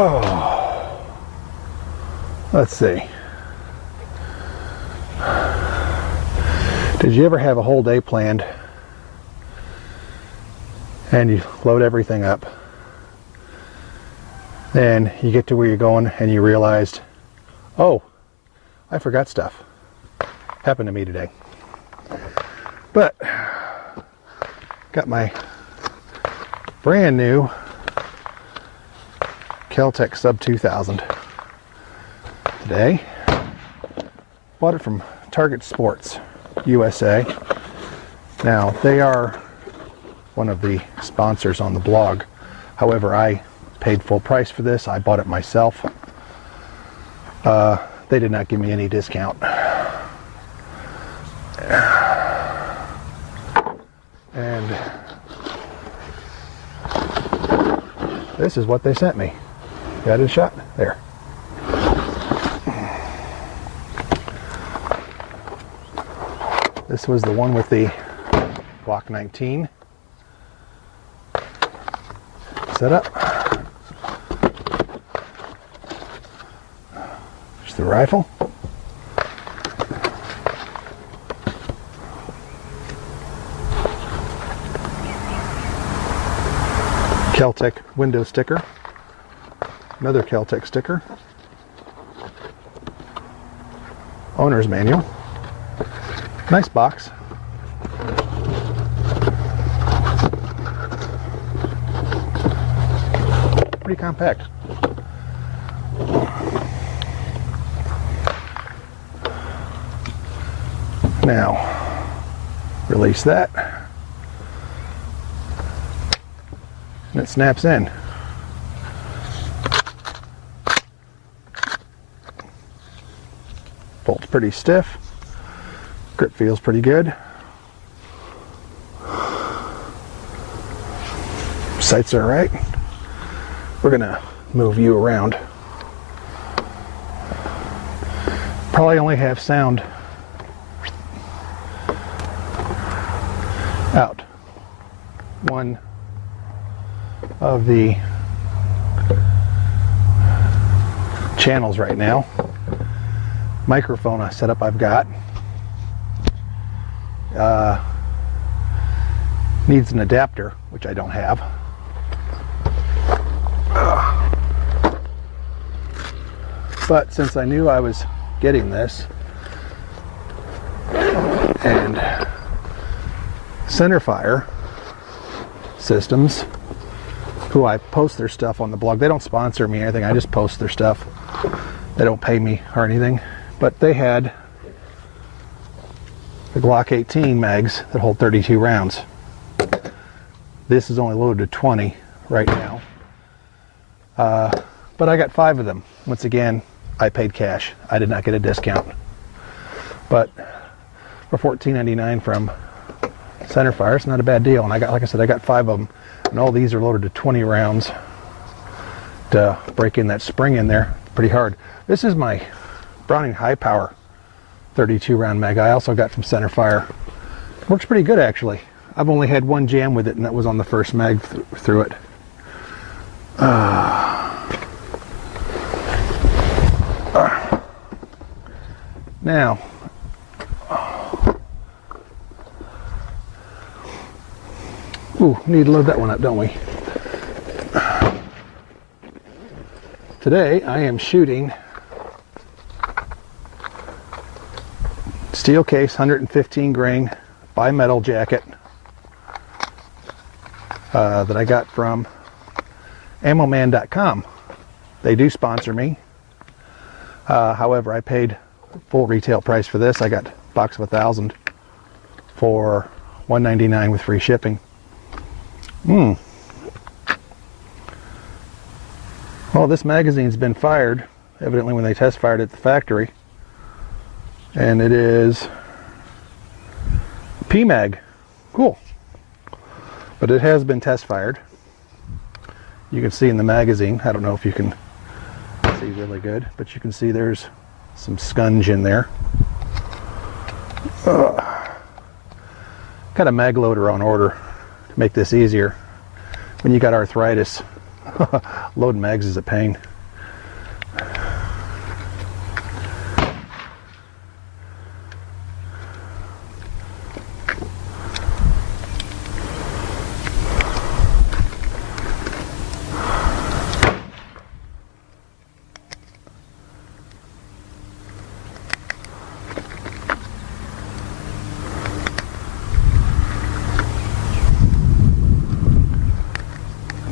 Oh, let's see. Did you ever have a whole day planned and you load everything up, then you get to where you're going and you realized, oh, I forgot stuff. Happened to me today. But got my brand new Kel-Tec Sub 2000 today. Bought it from Target Sports USA. Now, they are one of the sponsors on the blog. However, I paid full price for this. I bought it myself. They did not give me any discount. And this is what they sent me. Got it a shot? There. This was the one with the Glock 19 set up. There's the rifle. Kel-Tec window sticker. Another Kel-Tec sticker. Owner's manual. Nice box. Pretty compact. Now, release that. And it snaps in. Bolt's pretty stiff. Grip feels pretty good. Sights are right. We're gonna move you around. Probably only have sound out one of the channels right now. Microphone setup I've got needs an adapter, which I don't have. But since I knew I was getting this, and Centerfire Systems, who I post their stuff on the blog, they don't sponsor me or anything, I just post their stuff. They don't pay me or anything, but they had the Glock 18 mags that hold 32 rounds. This is only loaded to 20 right now, but I got 5 of them. Once again, I paid cash. I did not get a discount, but for $14.99 from Centerfire, it's not a bad deal. And I got, like I said, I got 5 of them, and all these are loaded to 20 rounds. To break in that spring in there, pretty hard. This is my Browning high power 32 round mag I also got from Centerfire. Works pretty good actually. I've only had one jam with it, and that was on the first mag through it. Now, ooh, need to load that one up, don't we? Today I am shooting steel case 115 grain bimetal jacket that I got from ammoman.com. They do sponsor me. However, I paid full retail price for this. I got a box of 1,000 for $1.99 with free shipping. Well, this magazine's been fired, evidently when they test fired it at the factory. And it is PMag. Cool. But it has been test fired. You can see in the magazine, I don't know if you can see really good, but you can see there's some scunge in there. Got a mag loader on order to make this easier. When you got arthritis, loading mags is a pain.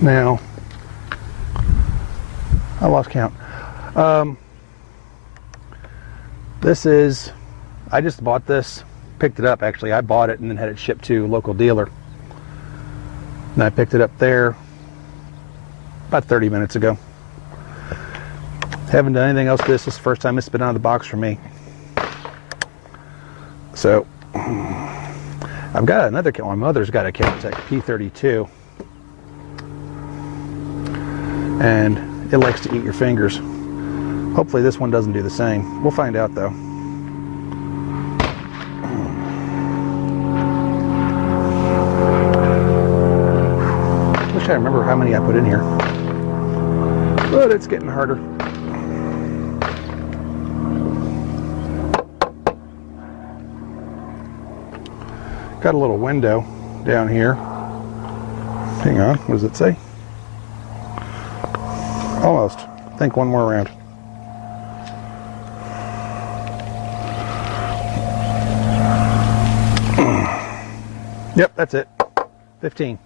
Now, I lost count. This is, I just bought this, picked it up actually. I bought it and then had it shipped to a local dealer. And I picked it up there about 30 minutes ago. Haven't done anything else to this. This is the first time it's been out of the box for me. So, I've got another, my mother's got a Kel-Tec P32. And it likes to eat your fingers. Hopefully this one doesn't do the same. We'll find out though. Wish I remember how many I put in here. But it's getting harder. Got a little window down here. Hang on, what does it say? Almost. I think one more round. Yep, that's it. 15.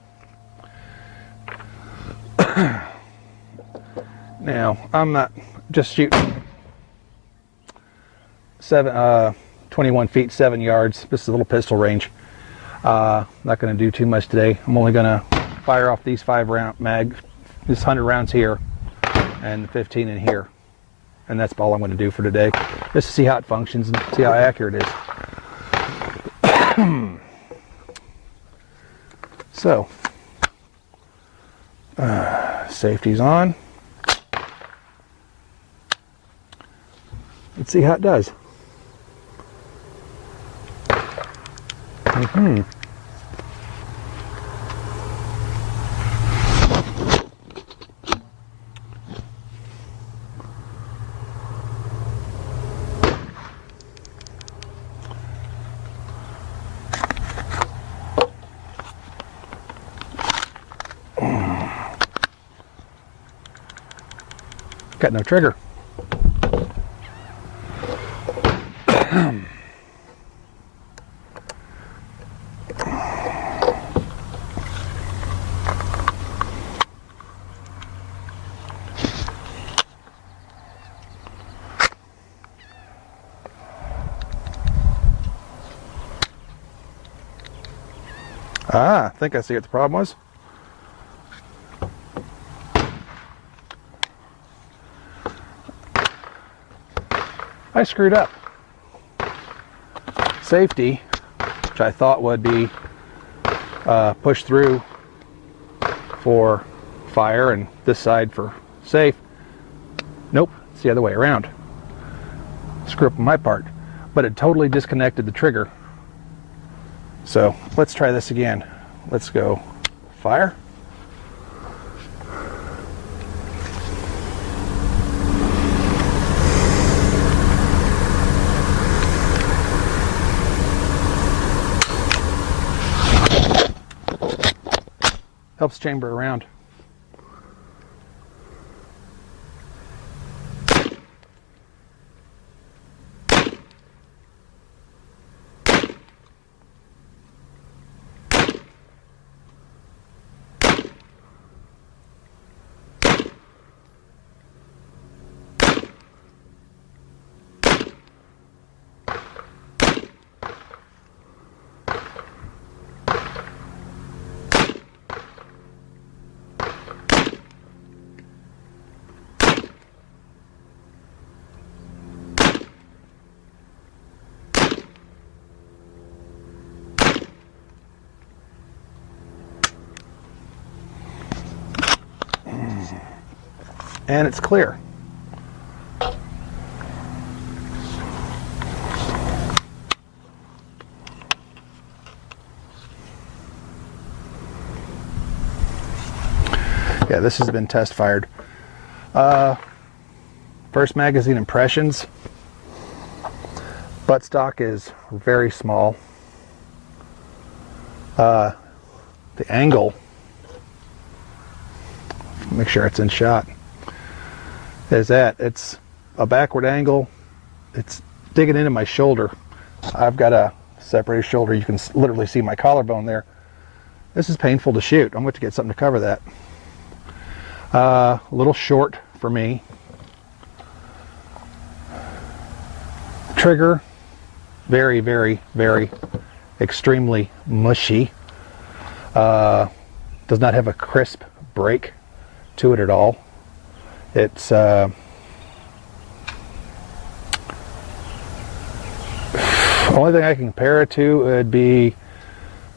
Now, I'm not just shooting 21 feet, 7 yards. This is a little pistol range. Not going to do too much today. I'm only going to fire off these 5-round mag, this 100 rounds here, and 15 in here. And that's all I'm going to do for today, just to see how it functions and see how accurate it is. So, safety's on. Let's see how it does. Got no trigger. I think I see what the problem was. I screwed up. Safety, which I thought would be pushed through for fire and this side for safe. Nope, it's the other way around. Screw up on my part. But it totally disconnected the trigger. So let's try this again. Let's go fire. Helps chamber around. And it's clear. Yeah, this has been test fired. First magazine impressions. Buttstock is very small. The angle, make sure it's in shot, is that it's a backward angle. It's digging into my shoulder. I've got a separated shoulder. You can literally see my collarbone there. This is painful to shoot. I'm going to get something to cover that. A little short for me. Trigger, very, very, very extremely mushy. Does not have a crisp break to it at all. It's only thing I can compare it to would be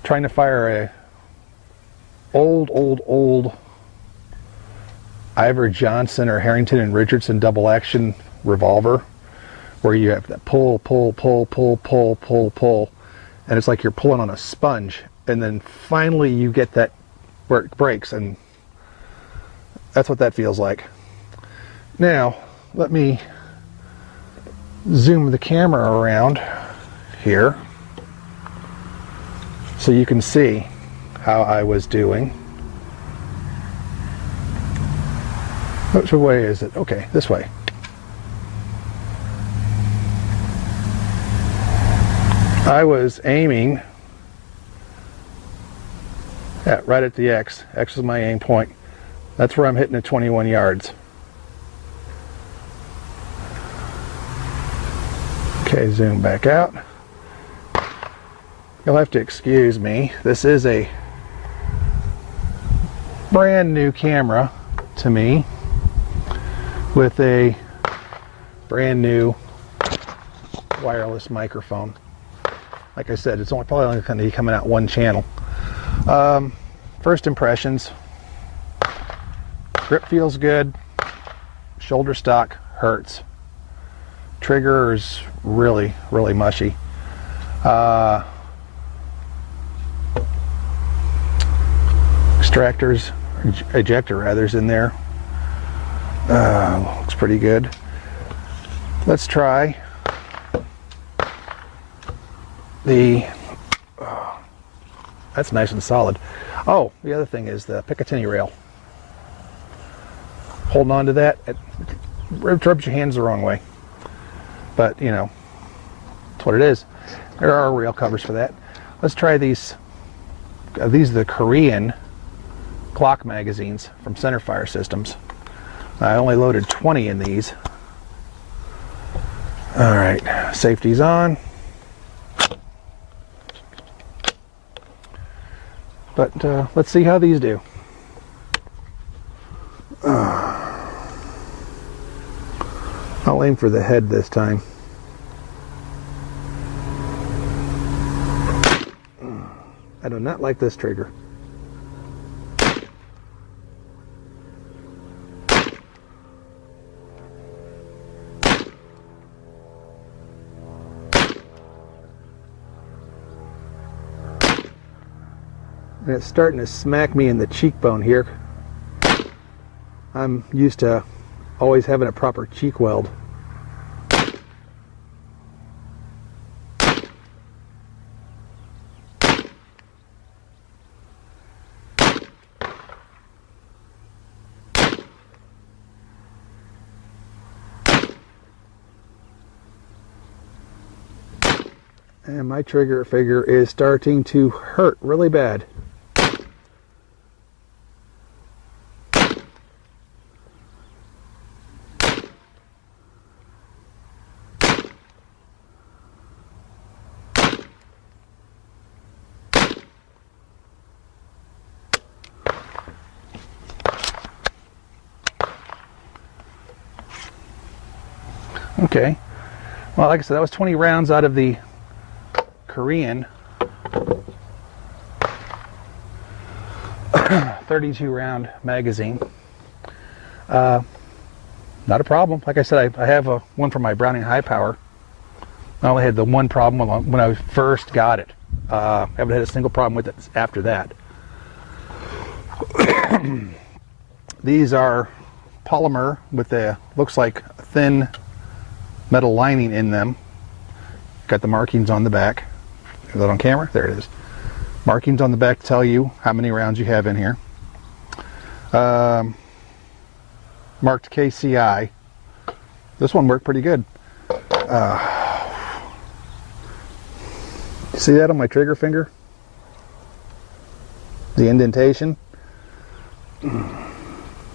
trying to fire a old Iver Johnson or Harrington and Richardson double action revolver, where you have that pull, and it's like you're pulling on a sponge, and then finally you get that where it breaks, and that's what that feels like. Now, let me zoom the camera around here so you can see how I was doing. Which way is it? Okay, this way. I was aiming right at the X. X is my aim point. That's where I'm hitting at 21 yards. Okay, zoom back out. You'll have to excuse me. This is a brand new camera to me with a brand new wireless microphone. Like I said, it's probably only going to be coming out one channel. First impressions. Grip feels good. Shoulder stock hurts. Trigger is really, really mushy. Ejector rather's in there. Looks pretty good. Let's try the that's nice and solid. Oh, the other thing is the Picatinny rail. Holding on to that, it rubs your hands the wrong way. But, you know, that's what it is. There are rail covers for that. Let's try these. These are the Korean Glock magazines from Centerfire Systems. I only loaded 20 in these. All right, safety's on. But let's see how these do. I'll aim for the head this time. I do not like this trigger. And it's starting to smack me in the cheekbone here. I'm used to always having a proper cheek weld. And my trigger finger is starting to hurt really bad. Okay, well, like I said, that was 20 rounds out of the Korean 32 round magazine. Not a problem. Like I said, I have one for my Browning high power. I only had the one problem when I first got it. Haven't had a single problem with it after that. These are polymer with a, looks like a thin metal lining in them. Got the markings on the back. Is that on camera? There it is. Markings on the back tell you how many rounds you have in here. Marked KCI. This one worked pretty good. See that on my trigger finger? The indentation.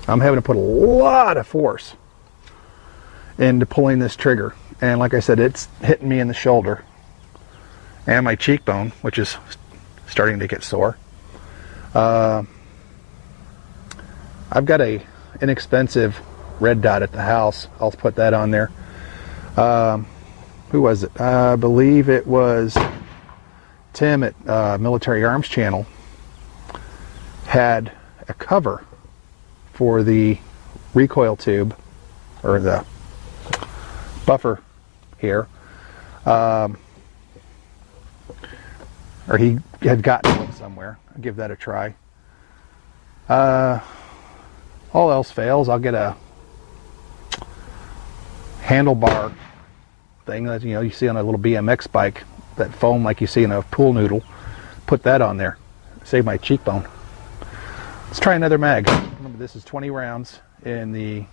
I'm having to put a lot of force into pulling this trigger. And like I said, it's hitting me in the shoulder and my cheekbone, which is starting to get sore. I've got a inexpensive red dot at the house. I'll put that on there. Who was it? I believe it was Tim at Military Arms Channel had a cover for the recoil tube, or the buffer here, or he had gotten one somewhere. I'll give that a try. All else fails, I'll get a handlebar thing that you see on a little BMX bike, that foam like you see in a pool noodle. Put that on there, save my cheekbone. Let's try another mag. Remember, this is 20 rounds in the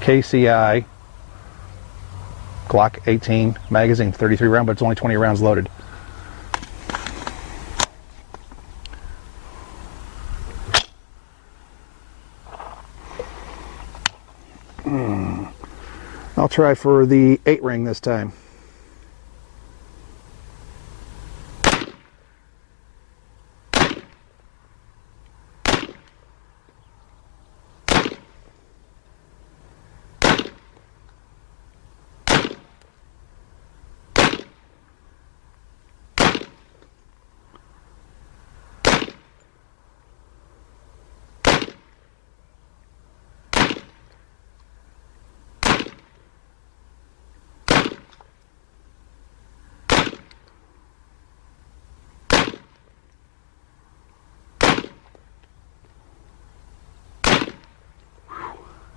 KCI Glock 18 magazine, 33 round, but it's only 20 rounds loaded. I'll try for the 8 ring this time.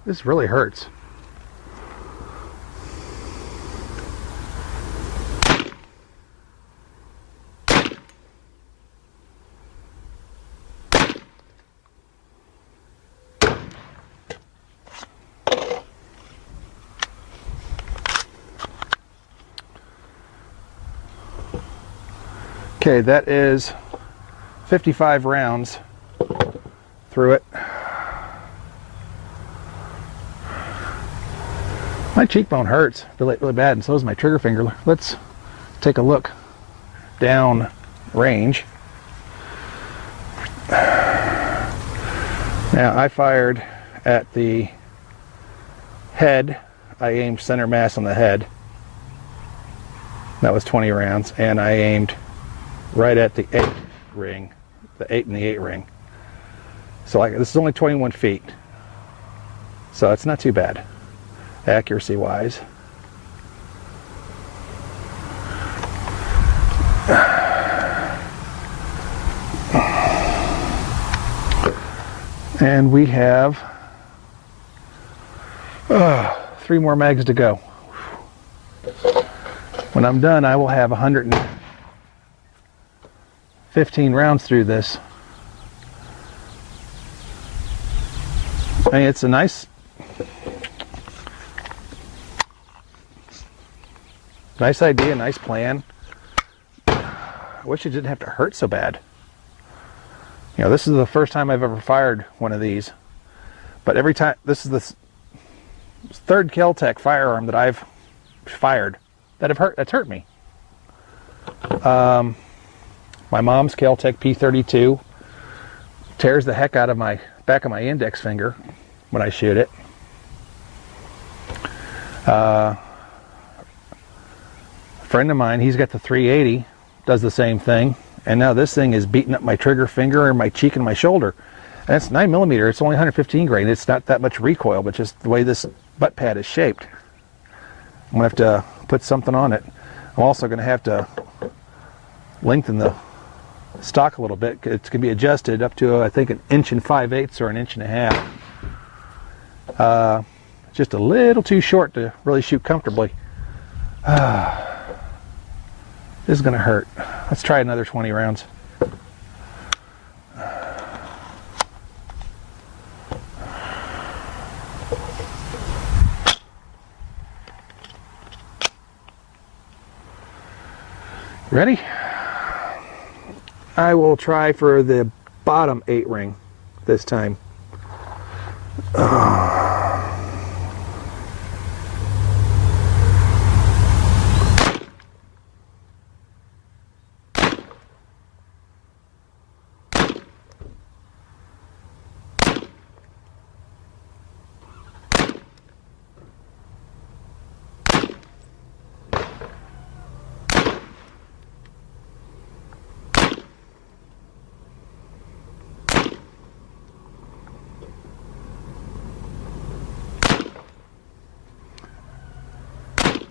This really hurts. Okay, that is 55 rounds through it. My cheekbone hurts really, really bad, and so does my trigger finger. Let's take a look down range. Now, I fired at the head. I aimed center mass on the head. That was 20 rounds, and I aimed right at the 8 ring, the 8 and the 8 ring. So this is only 21 feet, so it's not too bad accuracy wise. And we have 3 more mags to go. When I'm done, I will have 115 rounds through this. I mean, it's a nice idea, nice plan. I wish it didn't have to hurt so bad. This is the first time I've ever fired one of these. But every time, this is the 3rd Kel-Tec firearm that I've fired that's hurt me. My mom's Kel-Tec P32 tears the heck out of my back of my index finger when I shoot it. A friend of mine, he's got the 380, does the same thing, and now this thing is beating up my trigger finger and my cheek and my shoulder. And it's 9mm, it's only 115 grain. It's not that much recoil, but just the way this butt pad is shaped. I'm gonna have to put something on it. I'm also gonna have to lengthen the stock a little bit. It's gonna be adjusted up to I think 1 5/8 inches or 1.5 inches. Just a little too short to really shoot comfortably. This is gonna hurt. Let's try another 20 rounds. Ready? I will try for the bottom 8 ring this time.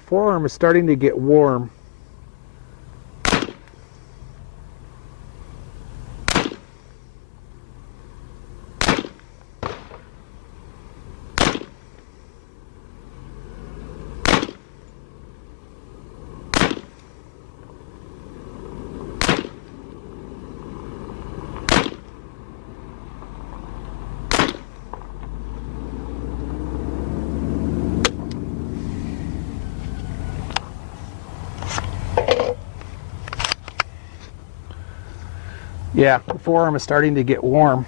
Forearm is starting to get warm. Yeah, the forearm is starting to get warm.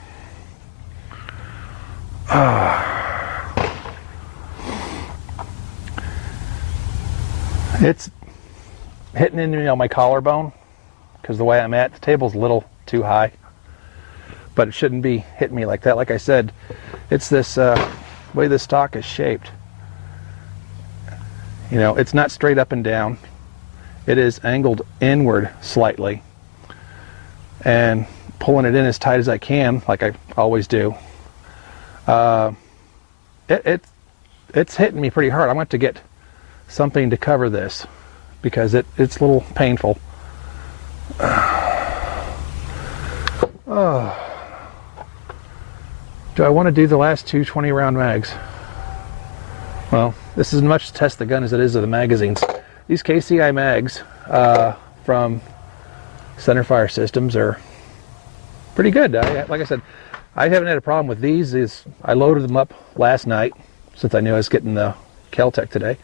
It's hitting into me on my collarbone because the way I'm at, the table's a little too high. But it shouldn't be hitting me like that. Like I said, it's this way this stock is shaped. You know, it's not straight up and down. It is angled inward slightly. And pulling it in as tight as I can, like I always do. It's hitting me pretty hard. I'm going to have to get something to cover this because it's a little painful. Oh. Do I want to do the last two 20-round mags? Well, this is as much to test the gun as it is of the magazines. These KCI mags from Centerfire Systems are pretty good. Like I said, I haven't had a problem with these. I loaded them up last night since I knew I was getting the Kel-Tec today.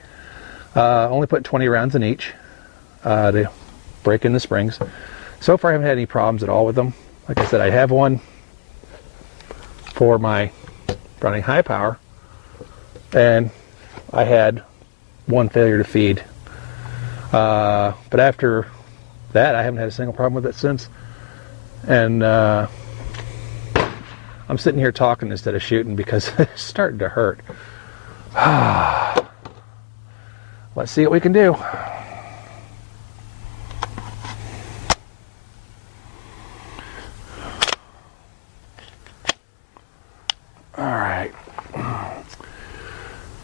Only put 20 rounds in each to break in the springs. So far I haven't had any problems at all with them. Like I said, I have one for my running high power, and I had one failure to feed. But after that, I haven't had a single problem with it since. And I'm sitting here talking instead of shooting because it's starting to hurt. Let's see what we can do. All right.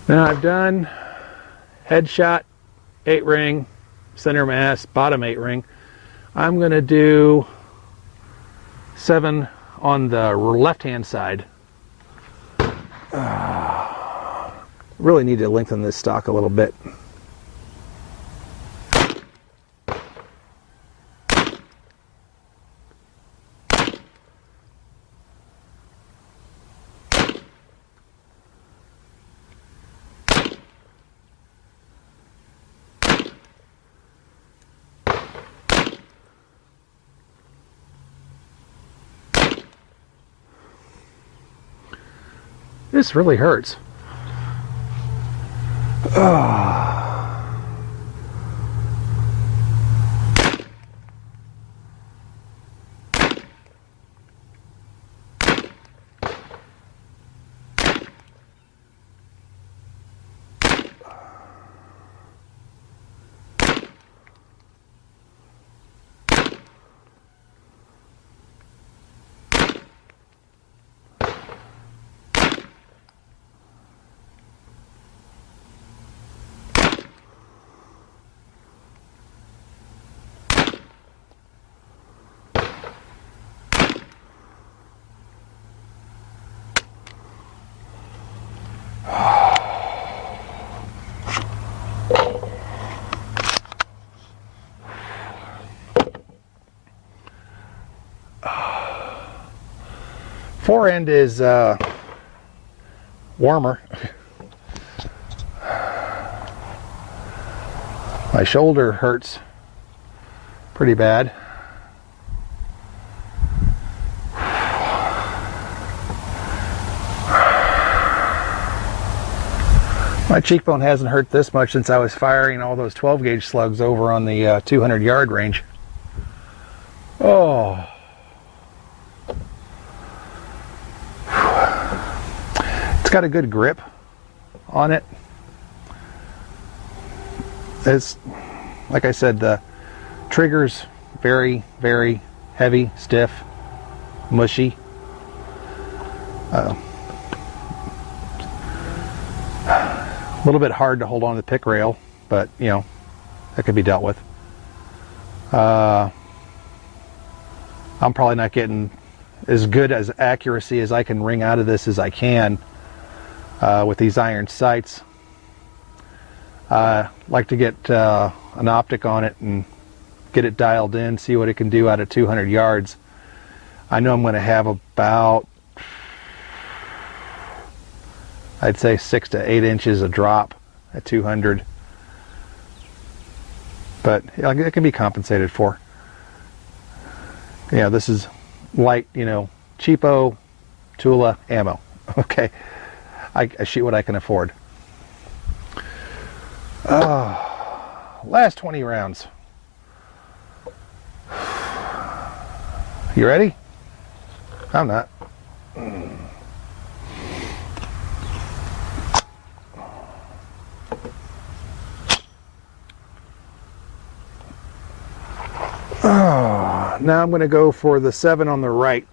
Now I've done headshot, 8 ring, center mass, bottom 8 ring. I'm going to do 7 on the left-hand side. Really need to lengthen this stock a little bit. This really hurts. Fore end is warmer. My shoulder hurts pretty bad. My cheekbone hasn't hurt this much since I was firing all those 12 gauge slugs over on the 200 yard range. Oh. It's got a good grip on it. It's, like I said, the trigger's very, very heavy, stiff, mushy. A little bit hard to hold on to the pick rail, but you know, that could be dealt with. I'm probably not getting as good as accuracy as I can wring out of this as I can with these iron sights. Like to get an optic on it and get it dialed in, see what it can do out at 200 yards. I know I'm going to have about, I'd say 6 to 8 inches of drop at 200, but it can be compensated for. Yeah, this is light, you know, cheapo Tula ammo. Okay, I shoot what I can afford. Last 20 rounds. You ready? I'm not. Now I'm going to go for the 7 on the right.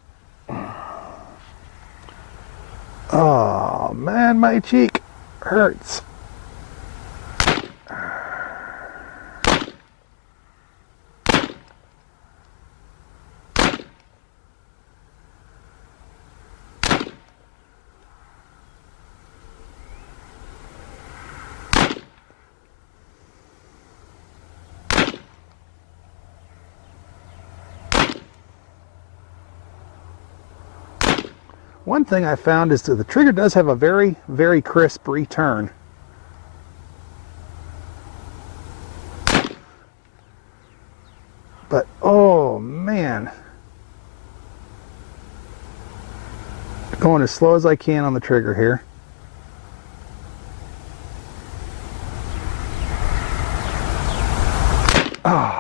Oh man, my cheek hurts. One thing I found is that the trigger does have a very, very crisp return. But, oh man. Going as slow as I can on the trigger here. Oh.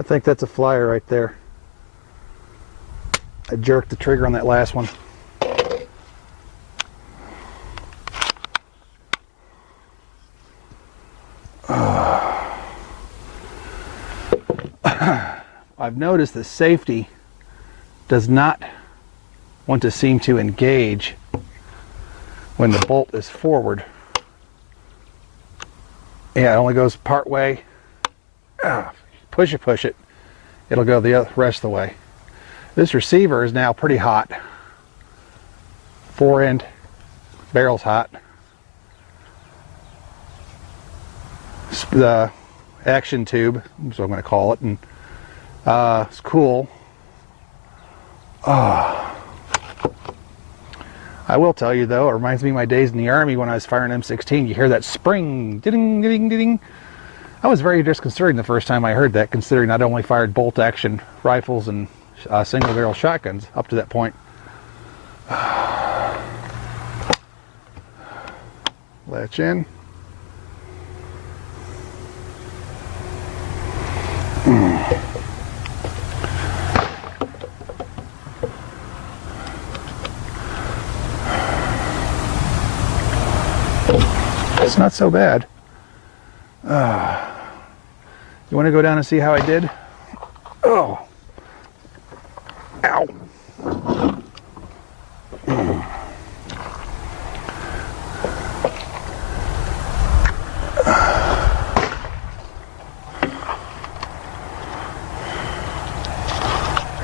I think that's a flyer right there. I jerked the trigger on that last one. I've noticed that safety does not want to seem to engage when the bolt is forward. Yeah, it only goes part way. Push it, it'll go the rest of the way. This receiver is now pretty hot. 4-end barrel's hot. The action tube, so I'm going to call it, and it's cool. I will tell you though, it reminds me of my days in the Army when I was firing M16. You hear that spring, ding, ding, ding. I was very disconcerting the first time I heard that, considering I'd only fired bolt action rifles and single barrel shotguns up to that point. Latch in. It's not so bad. You want to go down and see how I did? Oh. Ow.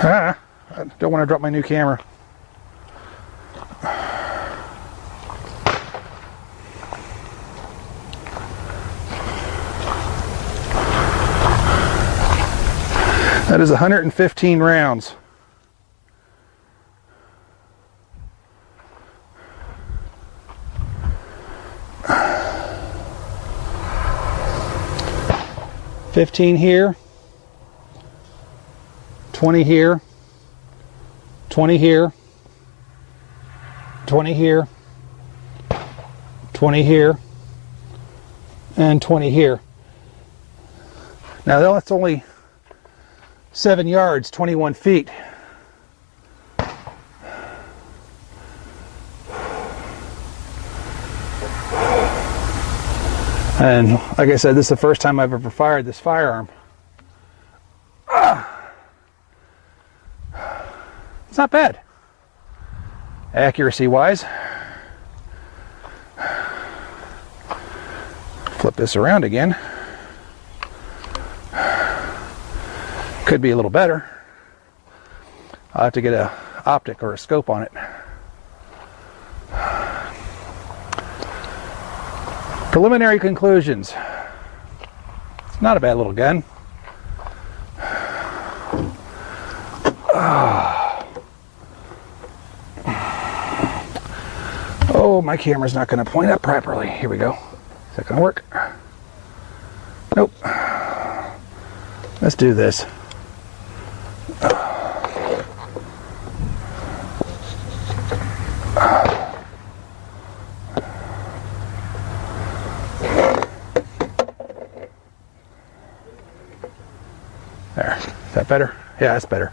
I don't want to drop my new camera. That is 115 rounds. $15 here, 20 here, 20 here, 20 here, 20 here, and 20 here. Now that's only 7 yards, 21 feet. And like I said, this is the first time I've ever fired this firearm. It's not bad, accuracy-wise. Flip this around again. Could be a little better. I'll have to get an optic or a scope on it. Preliminary conclusions. It's not a bad little gun. Oh, my camera's not going to point up properly. Here we go. Is that going to work? Nope. Let's do this. There. Is that better? Yeah, that's better.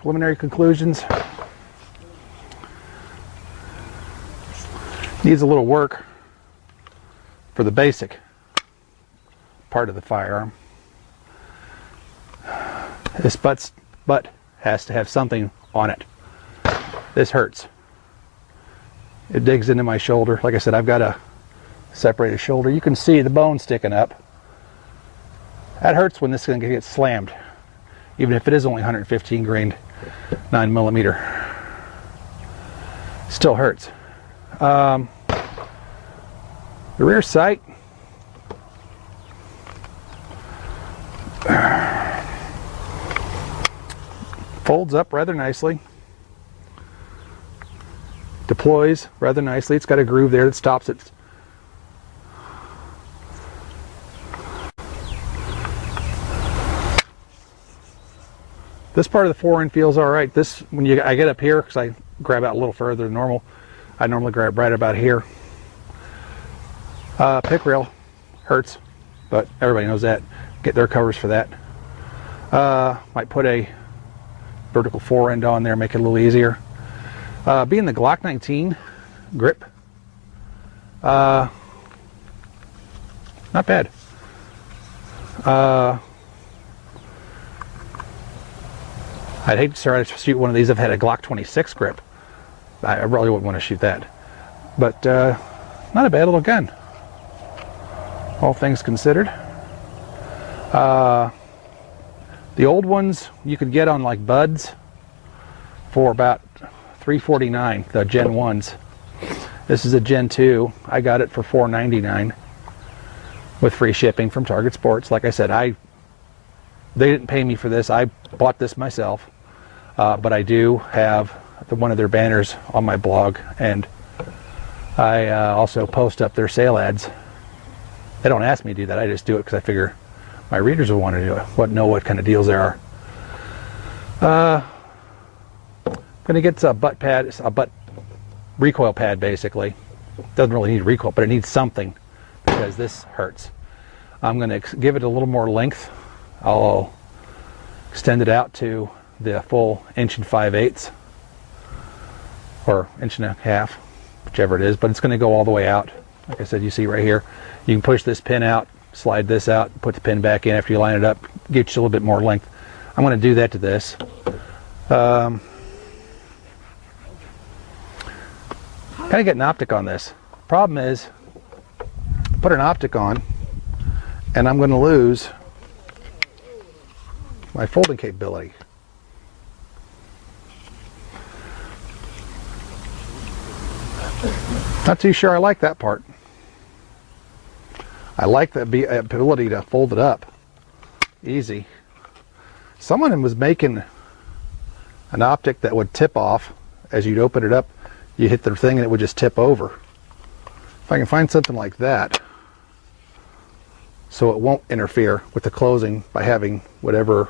Preliminary conclusions. Needs a little work for the basic part of the firearm. This butt has to have something on it. This hurts. It digs into my shoulder. Like I said, I've got a separated shoulder. You can see the bone sticking up. That hurts when this thing gets slammed, even if it is only 115 grain 9mm. Still hurts. The rear sight, folds up rather nicely, deploys rather nicely. It's got a groove there that stops it. This part of the fore-end feels all right. This, when I get up here, because I grab out a little further than normal, I normally grab right about here. Pick rail hurts, but everybody knows that. Get their covers for that. Might put a vertical fore-end on there, make it a little easier. Being the Glock 19 grip, not bad. I'd hate to start to shoot one of these if I had a Glock 26 grip. I really wouldn't want to shoot that. But not a bad little gun, all things considered. The old ones you could get on like Buds for about $349, the Gen 1s. This is a Gen 2. I got it for $499 with free shipping from Target Sports. Like I said, they didn't pay me for this. I bought this myself, but I do have one of their banners on my blog, and I also post up their sale ads. They don't ask me to do that. I just do it because I figure my readers will want to do it, know what kind of deals there are. Going to get a butt pad, a butt recoil pad, basically. Doesn't really need recoil, but it needs something because this hurts. I'm going to give it a little more length. I'll extend it out to the full 1 5/8 or 1.5 inches, whichever it is, but it's going to go all the way out. Like I said, you see right here, you can push this pin out, slide this out, put the pin back in after you line it up, get you a little bit more length. I'm going to do that to this. Kind of get an optic on this. Problem is, put an optic on, and I'm going to lose my folding capability. Not too sure I like that part. I like the ability to fold it up easy, Someone was making an optic that would tip off as you'd open it up. You hit the thing and it would just tip over. If I can find something like that so it won't interfere with the closing by having whatever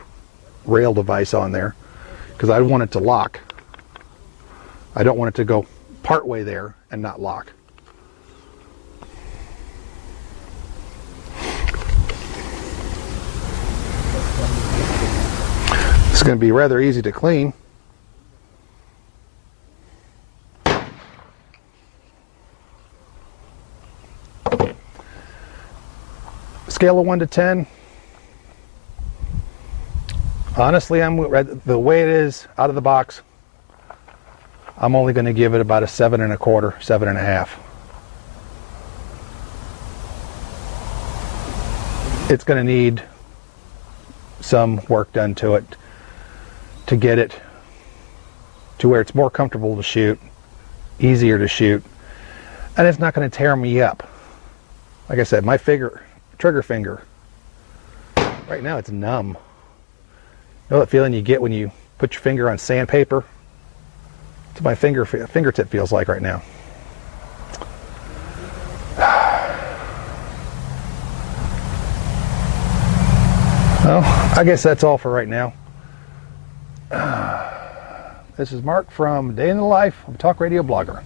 rail device on there, because I want it to lock. I don't want it to go part way there and not lock. It's going to be rather easy to clean. Scale of 1 to 10. Honestly, the way it is out of the box, I'm only going to give it about a 7 1/4, 7 1/2. It's going to need some work done to it to get it to where it's more comfortable to shoot, easier to shoot, and it's not going to tear me up. Like I said, my trigger finger, right now it's numb. You know that feeling you get when you put your finger on sandpaper? That's what my fingertip feels like right now. Well, I guess that's all for right now. This is Mark from Day in the Life of Talk Radio Blogger.